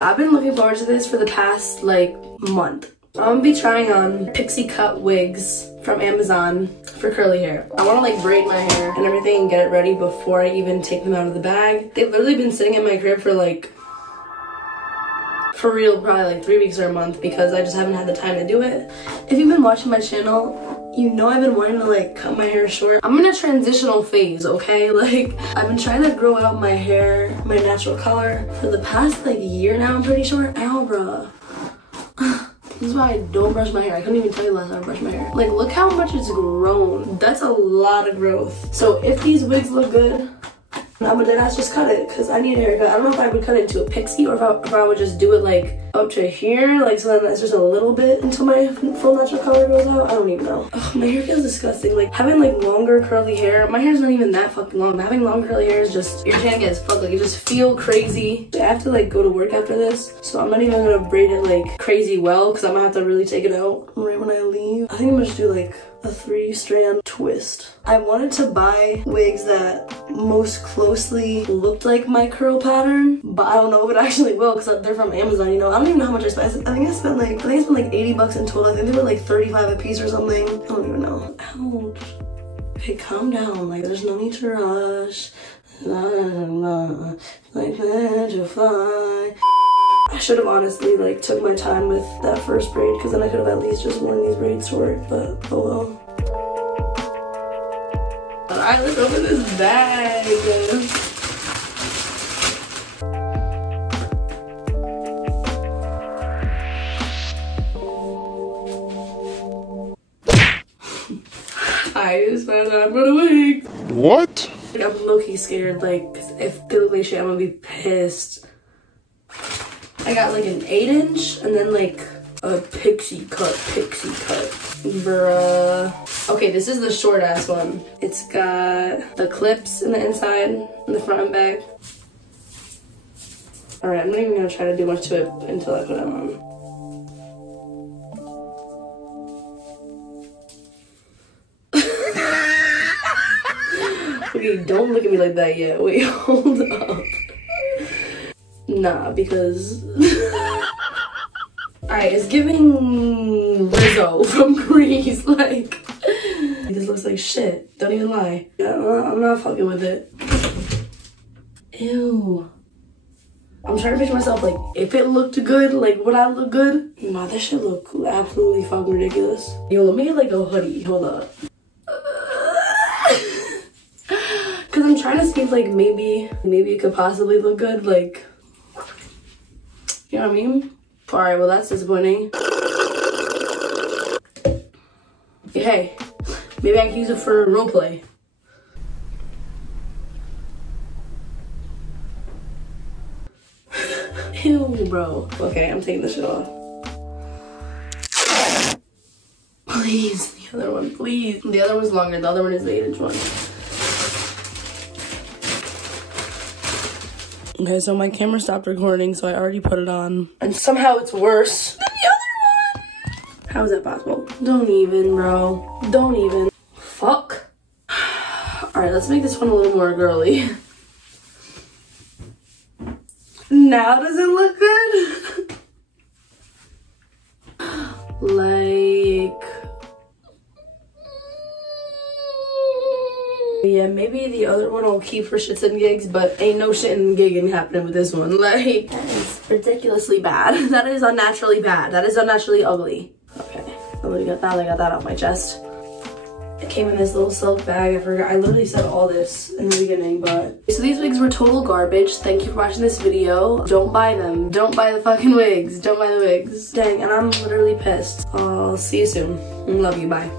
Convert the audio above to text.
I've been looking forward to this for the past like month. I'm gonna be trying on Pixie Cut Wigs from Amazon for curly hair. I wanna like braid my hair and everything and get it ready before I even take them out of the bag. They've literally been sitting in my crib for like, for real, probably like 3 weeks or a month because I just haven't had the time to do it. If you've been watching my channel, you know I've been wanting to like cut my hair short. I'm in a transitional phase, okay? Like, I've been trying to grow out my hair, my natural color for the past like year now, I'm pretty sure. Ow, bruh. This is why I don't brush my hair. I couldn't even tell you last time I brushed my hair. Like, look how much it's grown. That's a lot of growth. So if these wigs look good, I would then just cut it because I need a haircut. I don't know if I would cut it into a pixie or if I would just do it like up to here, like so then that's just a little bit until my full natural color goes out. I don't even know. Ugh, my hair feels disgusting. Like having like longer curly hair, my hair's not even that fucking long, but having long curly hair is just irritating as fuck. Like you just feel crazy. I have to like go to work after this, so I'm not even gonna braid it like crazy well because I'm gonna have to really take it out right when I leave. I think I'm gonna just do like a 3-strand twist. I wanted to buy wigs that most closely looked like my curl pattern, but I don't know if it actually will because they're from Amazon, you know. I don't even know how much I spent. I think I spent like 80 bucks in total. I think they were like 35 a piece or something. I don't even know. Ouch. Okay, calm down. Like there's no need to rush. Like to fly. I should have honestly like took my time with that first braid because then I could have at least just worn these braids to work, but oh well. Alright, let's open this bag. I just found out I'm gonna wig. What? Like, I'm low-key scared, like if they look like shit, I'm gonna be pissed. I got like an 8-inch and then like a pixie cut. Bruh. Okay, this is the short ass one. It's got the clips in the inside, in the front and back. Alright, I'm not even gonna try to do much to it until I put it on. Okay, don't look at me like that yet. Wait, hold up. Nah, because alright, it's giving Rizzo from Grease. Like, this looks like shit. Don't even lie. I'm not fucking with it. Ew. I'm trying to picture myself like, if it looked good, like would I look good? Nah, this shit look absolutely fucking ridiculous. Yo, let me get like a hoodie. Hold up. Cause I'm trying to see if like maybe it could possibly look good. Like, you know what I mean? Alright, well that's disappointing. Hey, maybe I can use it for roleplay. Ew, bro. Okay, I'm taking this shit off. Please, the other one, please. The other one's longer, the other one is the 8-inch one. Okay, so my camera stopped recording, so I already put it on. And somehow it's worse than the other one. How is that possible? Don't even, bro. Don't even. Fuck. Alright, let's make this one a little more girly. Now does it look good? Like... yeah, maybe the other one I'll keep for shits and gigs, but ain't no shit and gigging happening with this one. Like, that is ridiculously bad. That is unnaturally bad. That is unnaturally ugly. Okay, I got that off my chest. It came in this little silk bag. I forgot. I literally said all this in the beginning, but... so these wigs were total garbage. Thank you for watching this video. Don't buy them. Don't buy the fucking wigs. Don't buy the wigs. Dang, and I'm literally pissed. I'll see you soon. Love you. Bye.